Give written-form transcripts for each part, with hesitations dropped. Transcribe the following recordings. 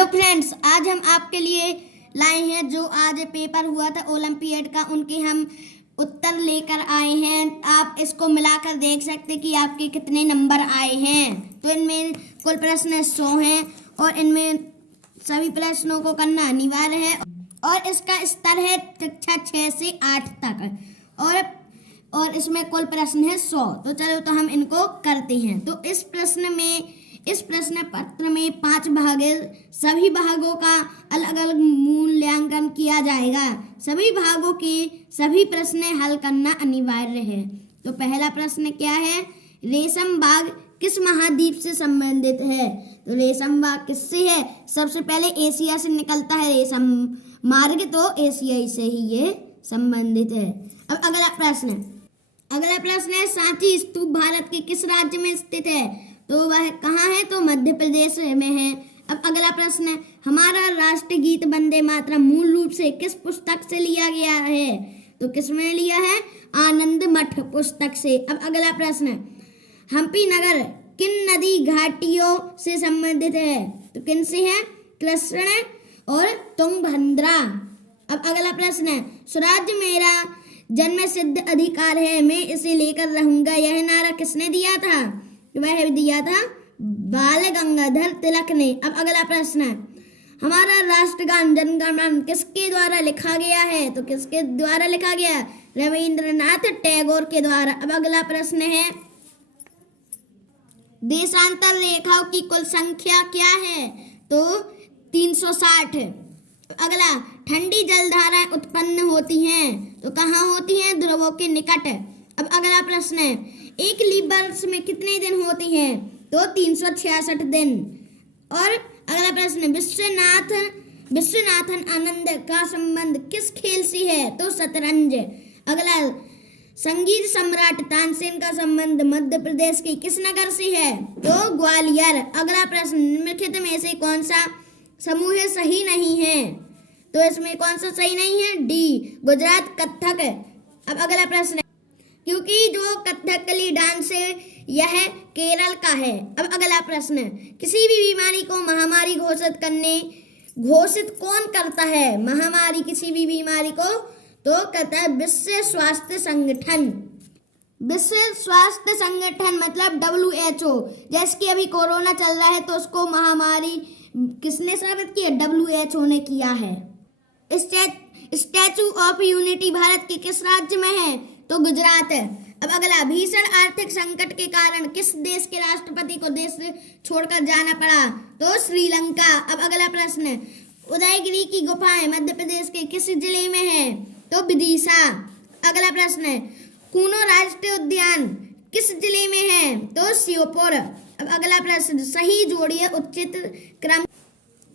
Hello friends, आज हम आपके लिए लाए हैं जो आज पेपर हुआ था ओलंपियाड का, उनके हम उत्तर लेकर आए हैं। आप इसको मिलाकर देख सकते हैं कि आपके कितने नंबर आए हैं। तो इनमें कुल प्रश्न 100 हैं और इनमें सभी प्रश्नों को करना अनिवार्य है और इसका स्तर है कक्षा 6 से 8 तक और इसमें कुल प्रश्न है 100। तो चलो तो हम इनको करते हैं। तो इस प्रश्न पत्र में 5 भाग है। सभी भागों का अलग अलग मूल्यांकन किया जाएगा। सभी भागों के सभी प्रश्न हल करना अनिवार्य है। तो पहला प्रश्न क्या है? रेशम बाग किस महाद्वीप से संबंधित है? तो रेशम बाग किससे है? सबसे पहले एशिया से निकलता है रेशम मार्ग, तो एशिया से ही ये संबंधित है। अब अगला प्रश्न है सांची स्तूप भारत के किस राज्य में स्थित है? तो वह कहाँ है? तो मध्य प्रदेश में है। अब अगला प्रश्न है हमारा राष्ट्रीय गीत वंदे मातरम मूल रूप से किस पुस्तक से लिया गया है? तो किस में लिया है? आनंद मठ पुस्तक से। अब अगला प्रश्न है हम्पी नगर किन नदी घाटियों से संबंधित है? तो किन से है? कृष्ण और तुंगभद्रा। अब अगला प्रश्न है स्वराज्य मेरा जन्म सिद्ध अधिकार है, मैं इसे लेकर रहूंगा, यह नारा किसने दिया था? वह दिया था बाल गंगाधर तिलक ने। अब अगला प्रश्न है हमारा राष्ट्रगान जनगण मन किसके द्वारा लिखा गया है? तो किसके द्वारा लिखा गया? रविंद्रनाथ टैगोर के द्वारा। अब अगला प्रश्न है देशांतर रेखाओं की कुल संख्या क्या है? तो 360। अगला ठंडी जलधाराएं उत्पन्न होती हैं, तो कहाँ होती हैं? ध्रुवों के निकट। अब अगला प्रश्न है एक लीप वर्ष में कितने दिन होते हैं? तो 366 दिन। और अगला प्रश्न विश्वनाथन आनंद का संबंध किस खेल से है? तो शतरंज। अगला संगीत सम्राट तानसेन का संबंध मध्य प्रदेश के किस नगर से है? तो ग्वालियर। अगला प्रश्न निम्नलिखित में से कौन सा समूह सही नहीं है? तो इसमें कौन सा सही नहीं है? डी गुजरात कथक। अब अगला प्रश्न क्योंकि जो कथकली डांस है यह केरल का है। अब अगला प्रश्न किसी भी बीमारी को महामारी घोषित कौन करता है? महामारी किसी भी बीमारी को तो कहता है विश्व स्वास्थ्य संगठन। विश्व स्वास्थ्य संगठन मतलब WHO। जैसे कि अभी कोरोना चल रहा है तो उसको महामारी किसने साबित किया? WHO ने किया है। स्टैचू ऑफ यूनिटी भारत के किस राज्य में है? तो गुजरात। अब अगला भीषण आर्थिक संकट के कारण किस देश के राष्ट्रपति को देश छोड़कर जाना पड़ा? तो श्रीलंका। अब अगला प्रश्न उदयगिरी की गुफाएं मध्य प्रदेश के किस जिले में है? तो विदिशा। अगला प्रश्न कूनो राष्ट्रीय उद्यान किस जिले में है? तो श्योपुर। अब अगला प्रश्न सही जोड़िए उचित क्रम।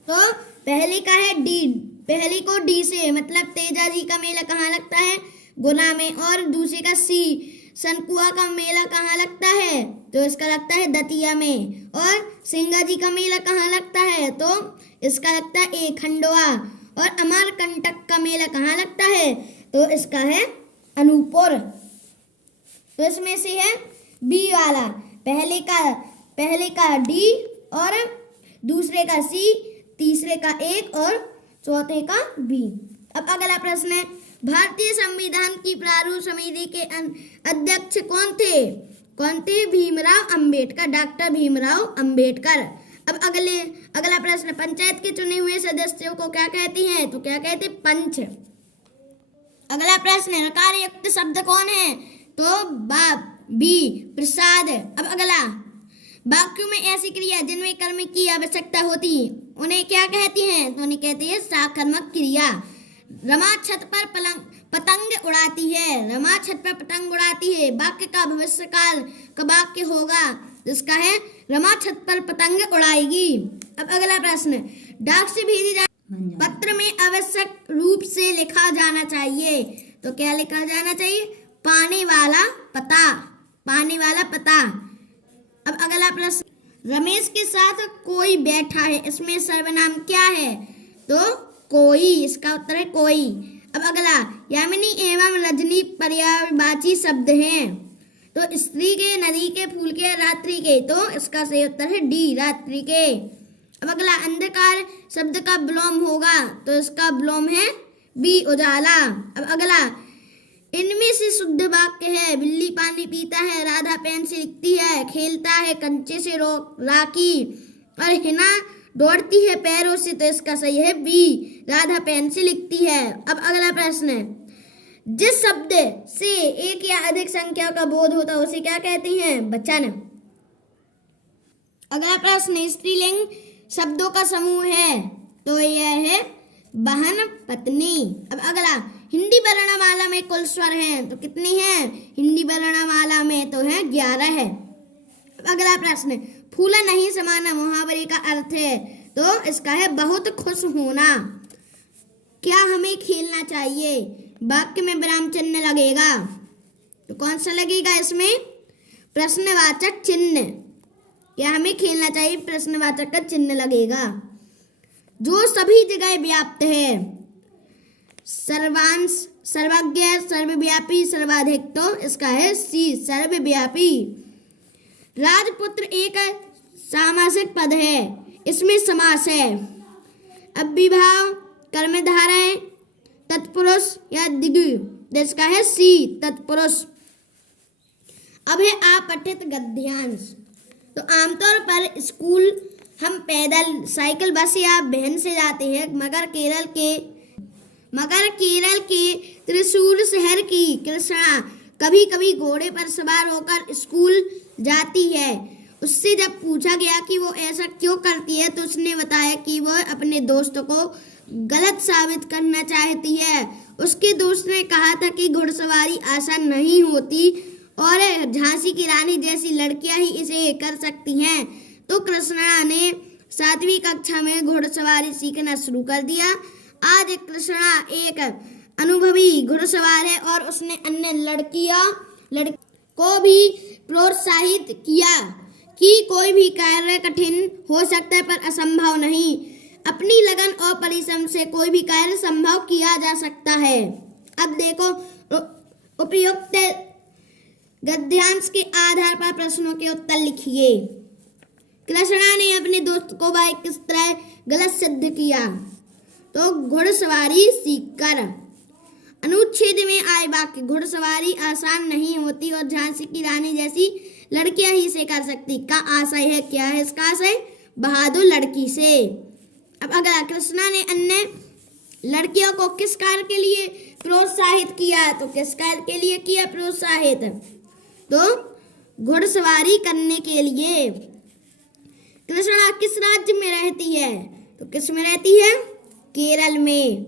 तो पहले का है डी, पहले को डी से मतलब तेजाजी का मेला कहाँ लगता है? गुना में। और दूसरे का सी सनकुआ का मेला कहाँ लगता है? तो इसका लगता है दतिया में। और सिंगाजी का मेला कहाँ लगता है? तो इसका लगता है ए खंडवा। और अमरकंटक का मेला कहाँ लगता है? तो इसका है अनूपपुर। तो इसमें से है बी वाला, पहले का डी और दूसरे का सी, तीसरे का एक और चौथे का बी। अब अगला प्रश्न है भारतीय संविधान की प्रारूप समिति के अध्यक्ष कौन थे? भीमराव अंबेडकर, डॉक्टर भीमराव अंबेडकर। अब अगला प्रश्न पंचायत के चुने हुए सदस्यों को क्या कहते हैं? तो क्या कहते? पंच। अगला प्रश्न ऋकारयुक्त शब्द कौन है? तो बी प्रसाद। अब अगला वाक्यों में ऐसी क्रिया जिनमें कर्म की आवश्यकता होती उन्हें क्या कहती हैं? तो उन्हें कहती है साकर्मक क्रिया। रमा छत पर पतंग उड़ाती है, रमा छत पर पतंग उड़ाती है वाक्य का भविष्य काल का वाक्य होगा, जिसका है रमा छत पर पतंग उड़ाएगी। अब अगला प्रश्न डाक से भेजे जाने पत्र में आवश्यक रूप से लिखा जाना चाहिए। तो क्या लिखा जाना चाहिए? पाने वाला पता। अब अगला प्रश्न रमेश के साथ कोई बैठा है, इसमें सर्वनाम क्या है? तो कोई। इसका उत्तर है कोई। अब अगला यामिनी एवं रजनी पर्यायवाची शब्द हैं। तो स्त्री के, नदी के, फूल के, रात्रि के, तो इसका सही उत्तर है डी रात्रि के। अब अगला अंधकार शब्द का विलोम होगा तो इसका विलोम है बी उजाला। अब अगला, इनमें से शुद्ध वाक्य है बिल्ली पानी पीता है, राधा पेन से लिखती है, खेलता है कंचे से राखी, और हिना दौड़ती है पैरों से। तो इसका सही है बी, राधा पेन से लिखती है। अब अगला प्रश्न है, जिस शब्द से एक या अधिक संख्या का बोध होता है उसे क्या कहते हैं? वचन। अगला प्रश्न, स्त्रीलिंग शब्दों का समूह है तो यह है बहन, पत्नी। अब अगला, हिंदी वर्णमाला में कुल स्वर हैं तो कितनी हैं? हिंदी वर्णमाला में तो है 11 है। अब अगला प्रश्न, फूला नहीं समाना मुहावरे का अर्थ है तो इसका है बहुत खुश होना। क्या हमें खेलना चाहिए? वाक्य में विराम चिन्ह लगेगा तो कौन सा लगेगा इसमें? प्रश्नवाचक चिन्ह। क्या हमें खेलना चाहिए? प्रश्नवाचक का चिन्ह लगेगा। जो सभी जगह व्याप्त है, सर्वांश, सर्वज्ञ, सर्वव्यापी, सर्वाधिक। तो इसका है सी, सर्वव्यापी। राजपुत्र एक सामासिक पद है, इसमें समास है। अव्ययभाव, कर्मधारय, तत्पुरुष या द्विगु। इसका है सी, तत्पुरुष। अब है अपठित गद्यांश। तो आमतौर पर स्कूल हम पैदल, साइकिल, बस या बहन से जाते हैं, मगर केरल के त्रिशूर शहर की कृष्णा कभी कभी घोड़े पर सवार होकर स्कूल जाती है। उससे जब पूछा गया कि वो ऐसा क्यों करती है तो उसने बताया कि वो अपने दोस्त को गलत साबित करना चाहती है। उसके दोस्त ने कहा था कि घुड़सवारी आसान नहीं होती और झांसी की रानी जैसी लड़कियां ही इसे कर सकती हैं। तो कृष्णा ने 7वीं कक्षा में घुड़सवारी सीखना शुरू कर दिया। आज कृष्णा एक अनुभवी घुड़सवार है और उसने अन्य लड़कियों को भी प्रोत्साहित किया कि कोई भी कार्य कठिन हो सकता है पर असंभव नहीं। अपनी लगन और परिश्रम से कोई भी कार्य संभव किया जा सकता है। अब देखो, उपयुक्त गद्यांश के आधार पर प्रश्नों के उत्तर लिखिए। कृष्णा ने अपने दोस्त को बाइक किस तरह गलत सिद्ध किया? तो घुड़सवारी सीखकर। अनुच्छेद में आए वाक्य, घुड़सवारी आसान नहीं होती और झांसी की रानी जैसी लड़कियां ही से कर सकती, का आशय है। क्या है इसका आशय? बहादुर लड़की से। अब अगला, कृष्णा ने अन्य लड़कियों को किस कार्य के लिए प्रोत्साहित किया? तो किस कार्य के लिए किया प्रोत्साहित? तो घुड़सवारी करने के लिए। कृष्णा किस राज्य में रहती है? तो किस में रहती है? केरल में।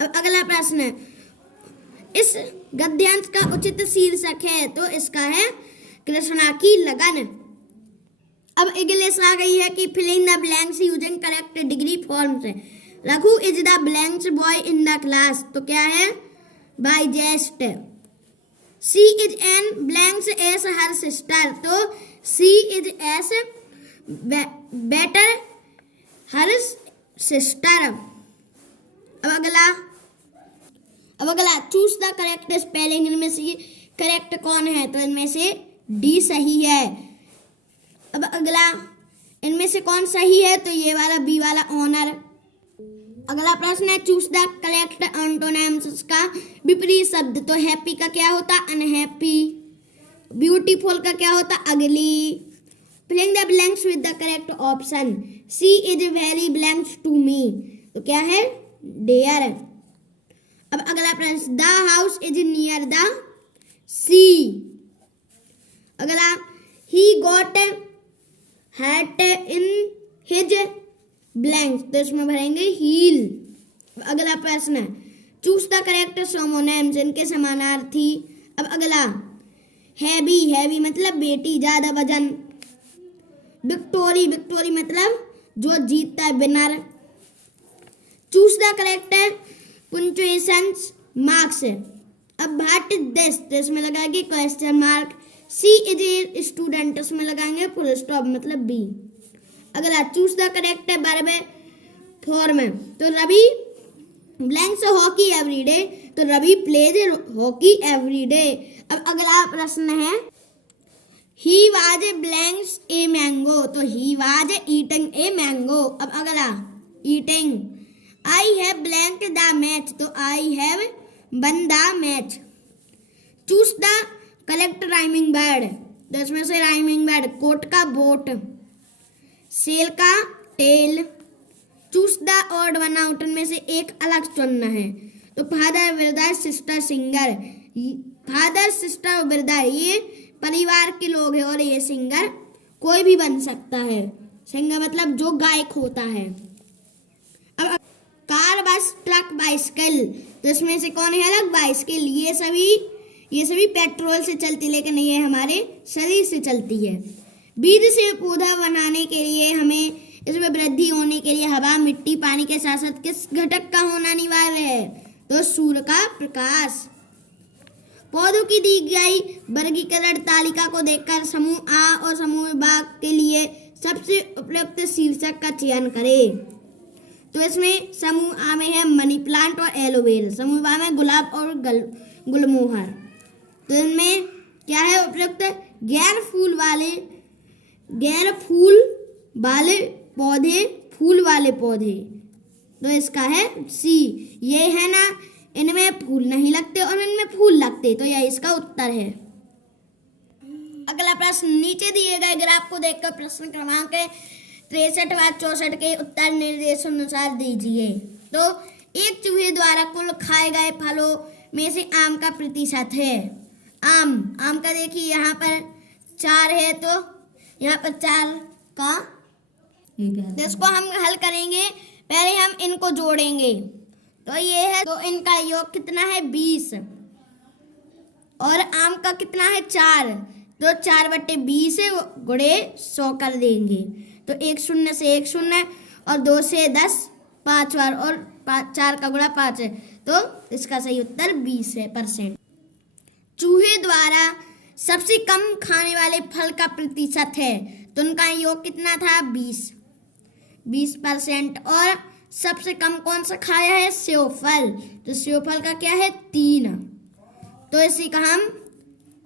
अब अगला प्रश्न, इस गद्यांश का उचित शीर्षक है तो इसका है कृष्णा की लगन। अब इंग्लिश आ गई है कि filling the blanks using correct degree forms. Raghu is the blanks boy in the class. तो क्या है? Biggest. She is an blanks as her sister. तो she is as better her sister. अब अगला चूज द करेक्ट स्पेलिंग। इनमें से correct कौन है? तो इनमें से डी सही है। अब अगला, इनमें से कौन सही है? तो ये वाला बी वाला ऑनर। अगला प्रश्न है चूज द करेक्ट एंटोनिम्स का विपरीत शब्द। तो हैप्पी का क्या होता? अनहैप्पी। ब्यूटीफुल का क्या होता? अगली। Filling the blanks with the correct option. She is very blanks to me. तो क्या है? डेयर। अब अगला प्रश्न, the house is near the sea. अगला, he got hurt in his blanks. तो इसमें भरेंगे हील। अगला प्रश्न है चूज द करेक्ट सोमोनिम्स। इनके समानार्थी। अब अगला, हैवी, हैवी मतलब बेटी, ज्यादा वजन। विक्टोरी, विक्टोरी मतलब जो जीतता है, winner. Choose the correct punctuation marks. अब व्हाट इज दिस? तो इसमें लगाएंगे question mark. She is a student, इसमें लगाएंगे फुल स्टॉप मतलब बी। अगला, choose the correct verb form. तो रवि ब्लैंक्स हॉकी एवरीडे। तो रवि प्लेज हॉकी एवरीडे। अब अगला प्रश्न है he was blanks a mango. तो he was eating a mango. अब अगला, eating. I have blank the match, तो I have won the match. Choose the collect rhyming word, तो इसमें से राइमिंग वर्ड कोट का बोट, सेल का tail. Choose the odd one out, में से एक अलग चुनना है। तो father brother sister singer, father sister brother ये परिवार के लोग हैं और ये सिंगर कोई भी बन सकता है। सिंगर मतलब जो गायक होता है। अब कार बस ट्रक बाइसिकल, तो इसमें से कौन है अलग? बाइसिकल। ये सभी पेट्रोल से चलती, लेकिन ये हमारे शरीर से चलती है। बीज से पौधा बनाने के लिए हमें इसमें वृद्धि होने के लिए हवा, मिट्टी, पानी के साथ साथ किस घटक का होना अनिवार्य है? तो सूर्य का प्रकाश। पौधों की दी गई वर्गीकरण तालिका को देखकर समूह आ और समूह बा के लिए सबसे उपयुक्त शीर्षक का चयन करें। तो इसमें समूह आ में है मनी प्लांट और एलोवेरा, समूह बा में गुलाब और गुलमोहर। तो इनमें क्या है उपयुक्त? गैर फूल वाले पौधे, तो इसका है सी। ये है ना, इनमें फूल नहीं लगते और इनमें फूल लगते, तो यह इसका उत्तर है। अगला प्रश्न, नीचे दिए गए ग्राफ को देखकर प्रश्न क्रमांक 63 व 64 के उत्तर निर्देशानुसार दीजिए। तो एक चूहे द्वारा कुल खाए गए फलों में से आम का प्रतिशत है। आम का देखिए यहाँ पर 4 है, तो यहाँ पर 4 का, तो इसको हम हल करेंगे। पहले हम इनको जोड़ेंगे, तो ये है, तो इनका योग कितना है? 20। और आम का कितना है? 4, तो 4/20 गुणे 100 कर देंगे। तो 1 शून्य से 1 शून्य और 2 से 10 5 बार, और 4 का गुणा 5 है, तो इसका सही उत्तर 20%। चूहे द्वारा सबसे कम खाने वाले फल का प्रतिशत है, तो उनका योग कितना था? 20%। और सबसे कम कौन सा खाया है? सेव फल, तो सेव फल का क्या है? 3, तो इसी का हम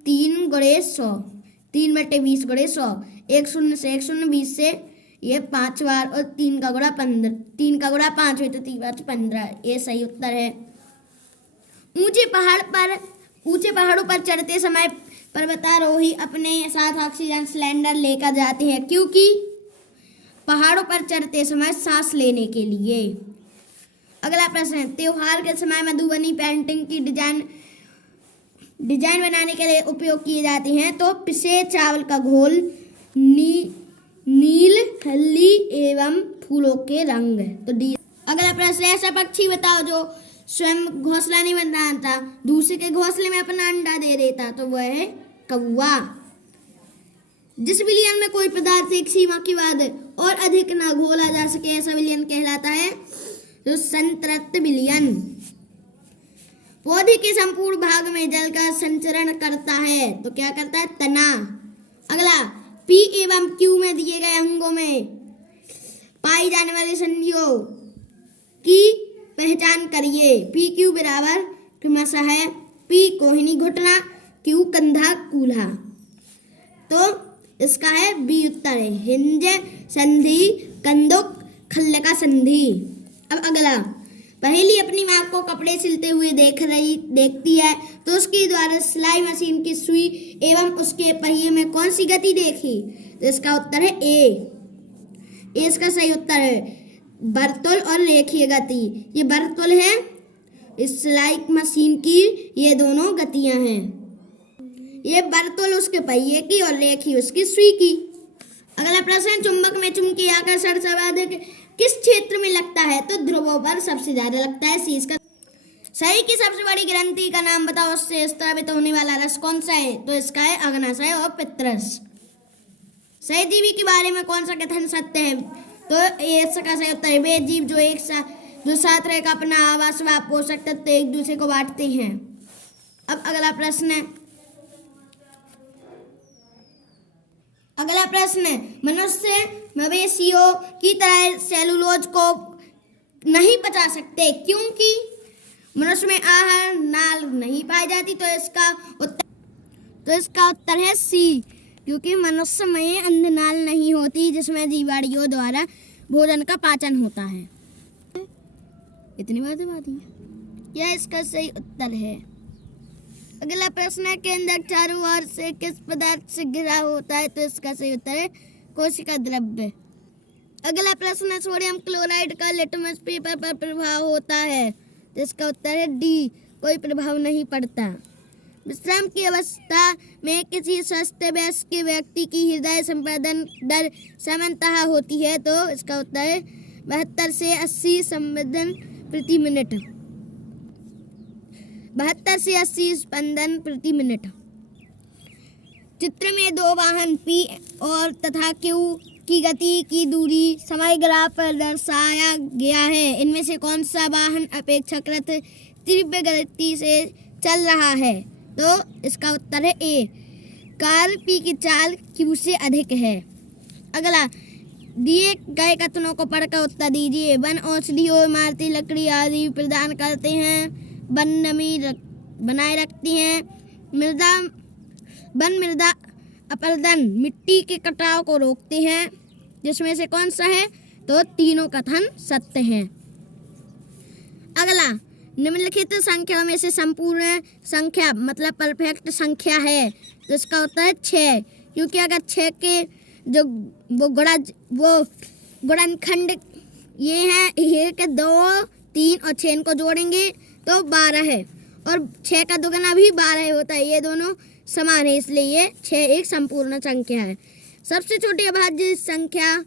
3 गुणे 100, 3/20 गुणे 100। 1 शून्य से 1 शून्य, 20 से ये 5 बार, और 3 का गुणा 15, 3 का गुणा 5 हुई, तो 3 5 15, ये सही उत्तर है। ऊंचे पहाड़ों पर चढ़ते समय पर्वतारोही अपने साथ ऑक्सीजन सिलेंडर लेकर जाते हैं, क्योंकि पहाड़ों पर चढ़ते समय सांस लेने के लिए। अगला प्रश्न है, त्योहार के समय मधुबनी पेंटिंग की डिजाइन बनाने के लिए उपयोग किए जाते हैं। तो पिसे चावल का घोल, नील, हल्दी एवं फूलों के रंग, तो डी। अगला प्रश्न, ऐसा पक्षी बताओ जो स्वयं घोंसला नहीं बना था, दूसरे के घोंसले में अपना अंडा दे देता, तो वह है कौवा। जिस विलयन में कोई पदार्थ एक सीमा के बाद और अधिक ना घोला जा सके, ऐसा विलयन कहलाता है तो संतृप्त विलयन। पौधे के संपूर्ण भाग में जल का संचरण करता है, तो क्या करता है? तना। अगला, पी एवं क्यू में दिए गए अंगों में पाई जाने वाली संधियों की पहचान करिए। पी क्यू बराबर क्रमशः है पी कोहिनी घुटना, क्यू कंधा कूल्हा, तो इसका है बी उत्तर है। हिंज संधि, कंदुक, खल्ल का संधि। अब अगला, पहेली अपनी माँ को कपड़े सिलते हुए देखती है, तो उसके द्वारा सिलाई मशीन की सुई एवं उसके पहिए में कौन सी गति देखी? तो इसका उत्तर है ए। इसका सही उत्तर है वर्तुल और रेखीय गति। ये वर्तुल है इस सिलाई मशीन की, ये दोनों गतियां हैं। ये वर्तुल उसके पहिए की और रेखी उसकी सुई की। अगला प्रश्न, चुंबक में चुंबकीय आकर्षण सर्वाधिक किस क्षेत्र में लगता है? तो ध्रुवों पर सबसे ज्यादा लगता है। सी इसका शरीर की सबसे बड़ी ग्रंथि का नाम बताओ, उससे स्रावित होने वाला रस कौन सा है? तो इसका है अग्नाशय और पित्तरस। सही जीवी के बारे में कौन सा कथन सत्य है? तो ये इसका सही उत्तर है वे जीव जो साथ रहकर अपना आवास व पोषक तत्व एक दूसरे को बांटते हैं। अब अगला प्रश्न, मनुष्य मवेशियों की तरह सेलुलोज को नहीं पचा सकते, क्योंकि मनुष्य में आहार नाल नहीं पाई जाती, तो इसका उत्तर है सी, क्योंकि मनुष्य में अन्ननाल नहीं होती जिसमें जीवाणुओं द्वारा भोजन का पाचन होता है। इतनी बातें बात है, यह इसका सही उत्तर है। अगला प्रश्न है, केंद्र चारों ओर से किस पदार्थ से घिरा होता है? तो इसका सही उत्तर है कोशिका द्रव्य। अगला प्रश्न है, सोडियम क्लोराइड का लिटमस पेपर पर प्रभाव होता है? तो इसका उत्तर है डी, कोई प्रभाव नहीं पड़ता। विश्राम की अवस्था में किसी स्वस्थ वयस्क व्यक्ति की हृदय संवेदन दर सामान्यतः होती है? तो इसका उत्तर है 72 से 80 स्पंदन प्रति मिनट। 72 से 80 स्पंदन प्रति मिनट। चित्र में दो वाहन P और तथा Q की गति की दूरी समय ग्राफ पर दर्शाया गया है। इनमें से कौन सा वाहन अपेक्षाकृत तीव्र गति से चल रहा है? तो इसका उत्तर है ए, कार P की चाल Q से अधिक है। अगला, दिए गए कथनों को पढ़कर उत्तर दीजिए। वन औषधियों, इमारती लकड़ी आदि प्रदान करते हैं। वन नमी बनाए रखती हैं। वन मृदा अपरदन, मिट्टी के कटाव को रोकते हैं। जिसमें से कौन सा है? तो तीनों कथन सत्य हैं। अगला, निम्नलिखित संख्याओं में से संपूर्ण संख्या मतलब परफेक्ट संख्या है? तो इसका उत्तर है 6, क्योंकि अगर 6 के जो वो गुणनखंड ये हैं, ये के 2, 3 और 6 को जोड़ेंगे तो 12 है, और 6 का दुगना भी 12 होता है। ये दोनों समान है, इसलिए ये 6 एक संपूर्ण संख्या है। सबसे छोटी अभाज्य संख्या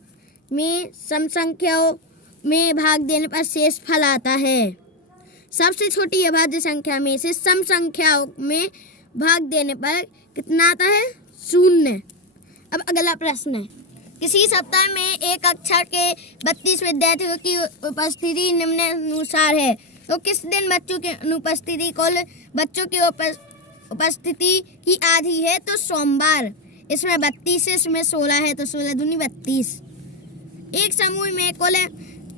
में सम संख्याओं में भाग देने पर शेष फल आता है। सबसे छोटी अभाज्य संख्या में से सम संख्याओं में भाग देने पर कितना आता है? 0। अब अगला प्रश्न है, किसी सप्ताह में एक कक्षा के 32 विद्यार्थियों की उपस्थिति निम्नानुसार है? तो किस दिन बच्चों की अनुपस्थिति कुल बच्चों की उपस्थिति की आधी है? तो सोमवार। इसमें 32 है, इसमें 16 है, तो 16 दूनी 32। एक समूह में कुल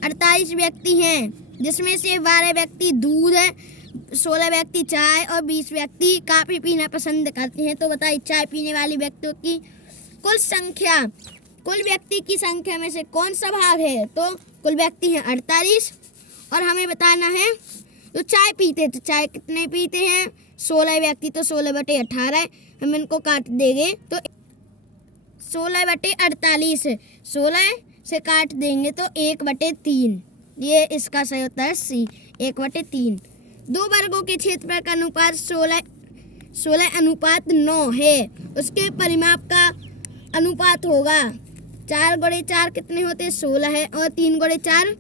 48 व्यक्ति हैं, जिसमें से 12 व्यक्ति दूध, 16 व्यक्ति चाय और 20 व्यक्ति कॉफी पीना पसंद करते हैं। तो बताइए, चाय पीने वाले व्यक्तियों की कुल संख्या, कुल व्यक्ति की संख्या में से कौन सा भाग है? तो कुल व्यक्ति हैं 48, और हमें बताना है तो चाय पीते, तो चाय कितने पीते हैं? 16 व्यक्ति, तो 16/18। हम इनको काट देंगे तो 16/48, 16 से काट देंगे तो 1/3। ये इसका सही उत्तर है सी, 1/3। 2 वर्गों के क्षेत्रफल का अनुपात 16:9 है। उसके परिमाप का अनुपात होगा 4x4 कितने होते हैं? 16 है, और 3x4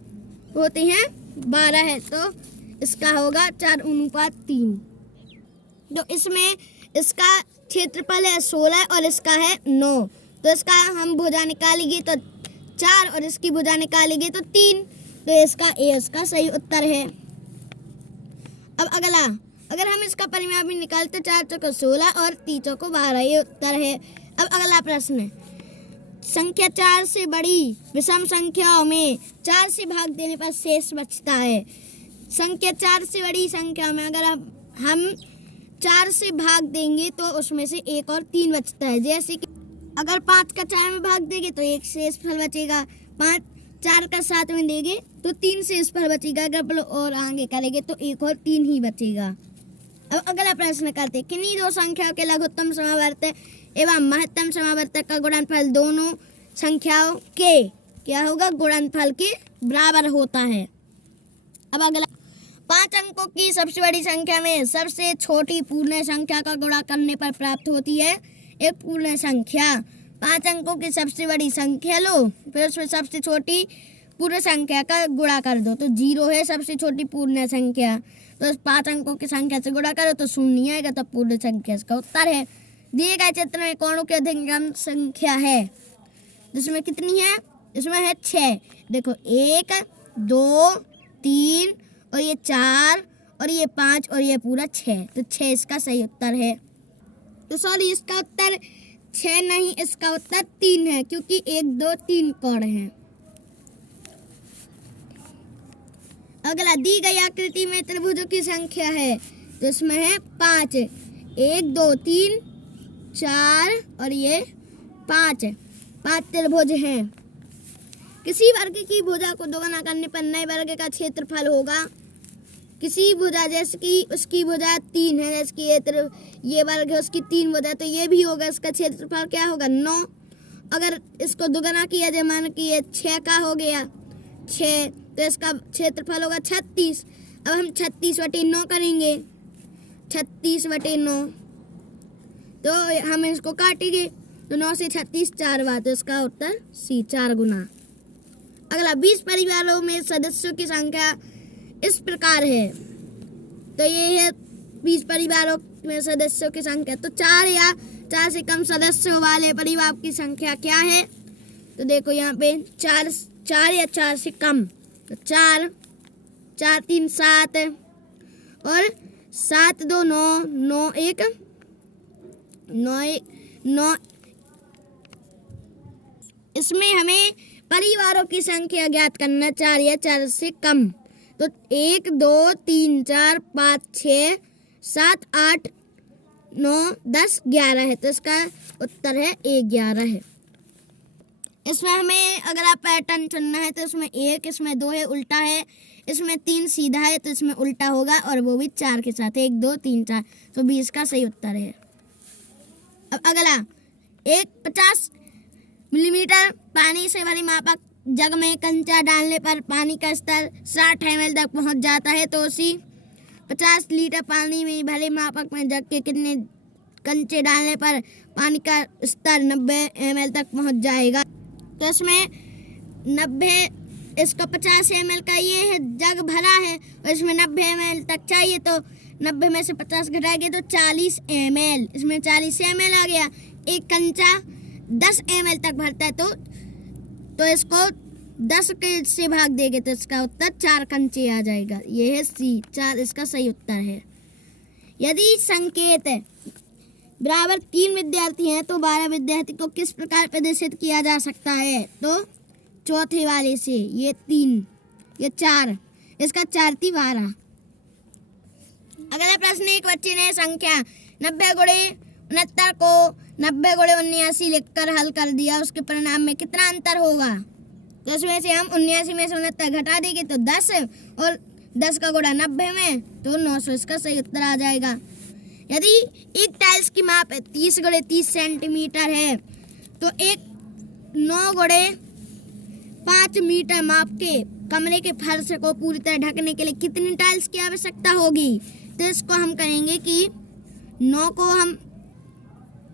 होते हैं 12 है, तो इसका होगा 4:3। तो इसमें इसका क्षेत्रफल है 16 और इसका है 9, तो इसका हम भुजा निकालेंगे तो 4 और इसकी भुजा निकालेंगे तो 3, तो इसका ए इसका सही उत्तर है। अब अगला, अगर हम इसका परिमाप भी निकालते 4 चौको 16 और 3 चौको 12, ये उत्तर है। अब अगला प्रश्न है, संख्या 4 से बड़ी विषम संख्याओं में 4 से भाग देने पर शेष बचता है। संख्या 4 से बड़ी संख्या में अगर हम 4 से भाग देंगे तो उसमें से 1 और 3 बचता है। जैसे कि अगर 5 का 4 में भाग देंगे तो 1 शेष फल बचेगा, 4 का 7 में देंगे तो 3 शेष फल बचेगा, अगर और आगे करेंगे तो 1 और 3 ही बचेगा। अब अगला प्रश्न करते हैं, किन्हीं दो संख्याओं के लघुत्तम समावर्तक एवं महत्तम समावर्तक का गुणनफल दोनों संख्याओं के क्या होगा? गुणनफल के बराबर होता है। अब अगला, 5 अंकों की सबसे बड़ी संख्या में सबसे छोटी पूर्ण संख्या का गुणा करने पर प्राप्त होती है एक पूर्ण संख्या। 5 अंकों की सबसे बड़ी संख्या लो, फिर उसमें सबसे छोटी पूर्ण संख्या का गुणा कर दो, तो 0 है सबसे छोटी पूर्ण संख्या, तो 5 अंकों की संख्या से गुणा करो तो 0 आएगा, तो पूर्ण संख्या इसका उत्तर है। दिए गए चित्र में कोणों की अधिकतम संख्या है, जिसमें कितनी है? इसमें है 6। देखो 1, 2, 3 और ये 4 और ये 5 और ये पूरा 6, तो 6 इसका सही उत्तर है। तो सॉरी, इसका उत्तर 6 नहीं, इसका उत्तर 3 है, क्योंकि 1, 2, 3 कोण हैं। अगला, दी गई आकृति में त्रिभुजों की संख्या है, तो इसमें है 5, 1, 2, 3, 4 और ये 5 त्रिभुज हैं। किसी वर्ग की भुजा को दोगुना करने पर नए वर्ग का क्षेत्रफल होगा? किसी भुजा जैसे कि उसकी भुजा 3 है, जैसे कि ये तरफ ये वर्ग है उसकी 3 भुजा, तो ये भी होगा, इसका क्षेत्रफल क्या होगा 9। अगर इसको दुगना किया जाए, मान कि ये 6 का हो गया 6, तो इसका क्षेत्रफल होगा 36। अब हम 36/9 करेंगे, 36/9, तो हम इसको काटेंगे, तो 9 से 36 4 बार, तो इसका उत्तर सी 4 गुना। अगला 20 परिवारों में सदस्यों की संख्या इस प्रकार है, तो ये है 20 परिवारों में सदस्यों की संख्या, तो 4 या 4 से कम सदस्यों वाले परिवार की संख्या क्या है, तो देखो यहाँ पे 4 या 4 से कम, तो 4 4 3 7 और 7 2 9 9 1 9। इसमें हमें परिवारों की संख्या ज्ञात करना, 4 या 4 से कम, तो 1 2 3 4 5 6 7 8 9 10 11 है, तो इसका उत्तर है 11 है। इसमें हमें अगर आप पैटर्न चुनना है तो इसमें 1, इसमें 2 है उल्टा है, इसमें 3 सीधा है, तो इसमें उल्टा होगा, और वो भी 4 के साथ, 1 2 3 4, तो 20 का सही उत्तर है। अब अगला 50 मिलीमीटर पानी से भरी मापक जग में कंचा डालने पर पानी का स्तर 60 ml तक पहुंच जाता है, तो उसी 50 लीटर पानी में भरे मापक में जग के कितने कंचे डालने पर पानी का स्तर 90 ml तक पहुंच जाएगा। तो इसमें 90, इसका 50 ml का ये है जग भरा है, और इसमें 90 ml तक चाहिए, तो 90 में से 50 घटाएंगे तो 40 ml, इसमें 40 ml आ गया। एक कंचा 10 ml तक भरता है, तो इसको 10 के से भाग देंगे, तो इसका उत्तर 4 कंचे आ जाएगा। ये है सी 4, इसका सही उत्तर है। यदि संकेत बराबर 3 विद्यार्थी हैं तो 12 विद्यार्थी को किस प्रकार प्रदर्शित किया जा सकता है, तो चौथे वाले से, ये 3 ये 4, इसका 4 × 12। अगला प्रश्न, एक बच्चे ने संख्या 90 × 69 को 90 × 79 लिखकर हल कर दिया, उसके परिणाम में कितना अंतर होगा, तो इसमें से हम 79 में से 69 घटा देंगे तो 10, और 10 का गुणा 90 में तो 900, इसका सही उत्तर आ जाएगा। यदि एक टाइल्स की माप 30 × 30 सेंटीमीटर है, तो एक 9 × 5 मीटर माप के कमरे के फर्श को पूरी तरह ढकने के लिए कितनी टाइल्स की आवश्यकता होगी, तो इसको हम करेंगे कि 9 को हम,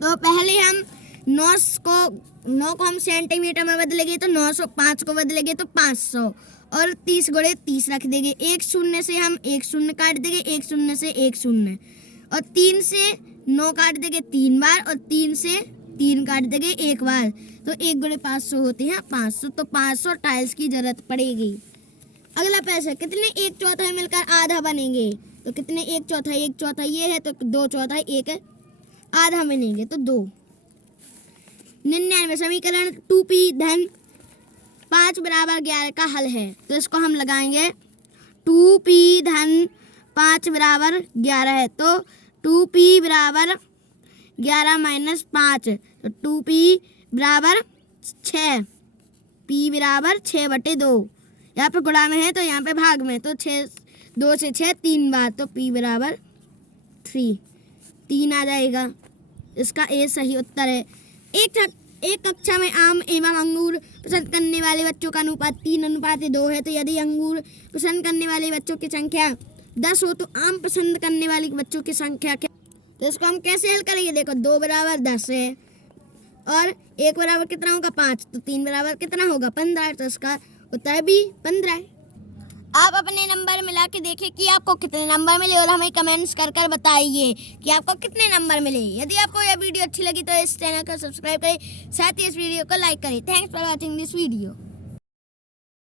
तो पहले हम 9 को हम सेंटीमीटर में बदलेंगे तो 900, 5 को बदलेंगे तो 500, और 30 × 30 रख देंगे। एक शून्य से हम 1 शून्य काट देंगे, 1 शून्य से 1 शून्य, और 3 से 9 काट देंगे 3 बार, और 3 से 3 काट देंगे 1 बार, तो 1 × 500 होते हैं 500, तो 500 टाइल्स की जरूरत पड़ेगी। अगला प्रश्न, कितने 1/4 मिलकर आधा बनेंगे, तो कितने 1/4 ये है, तो 2/4 1 आधा बनेंगे तो 2। 99 समीकरण 2p धन 5 बराबर 11 का हल है, तो इसको हम लगाएंगे 2p धन 5 बराबर 11 है, तो 2p बराबर 11 - 5, तो 2p बराबर 6, p बराबर 6/2, यहाँ पे गुणा में है तो यहाँ पे भाग में, तो 2 से 6 3 बार, तो p बराबर 3 आ जाएगा। इसका ए सही उत्तर है। एक कक्षा में आम एवं अंगूर पसंद करने वाले बच्चों का अनुपात 3:2 है, तो यदि अंगूर पसंद करने वाले बच्चों की संख्या 10 हो तो आम पसंद करने वाले बच्चों की संख्या क्या, तो इसको हम कैसे हल करेंगे, देखो 2 बराबर 10 है, और 1 बराबर कितना होगा 5, तो 3 बराबर कितना होगा 15, तो इसका उत्तर भी 15 है। आप अपने नंबर मिला के देखें कि आपको कितने नंबर मिले, और हमें कमेंट्स कर बताइए कि आपको कितने नंबर मिले। यदि आपको यह वीडियो अच्छी लगी तो इस चैनल को सब्सक्राइब करें, साथ ही इस वीडियो को लाइक करें। Thanks for watching this video.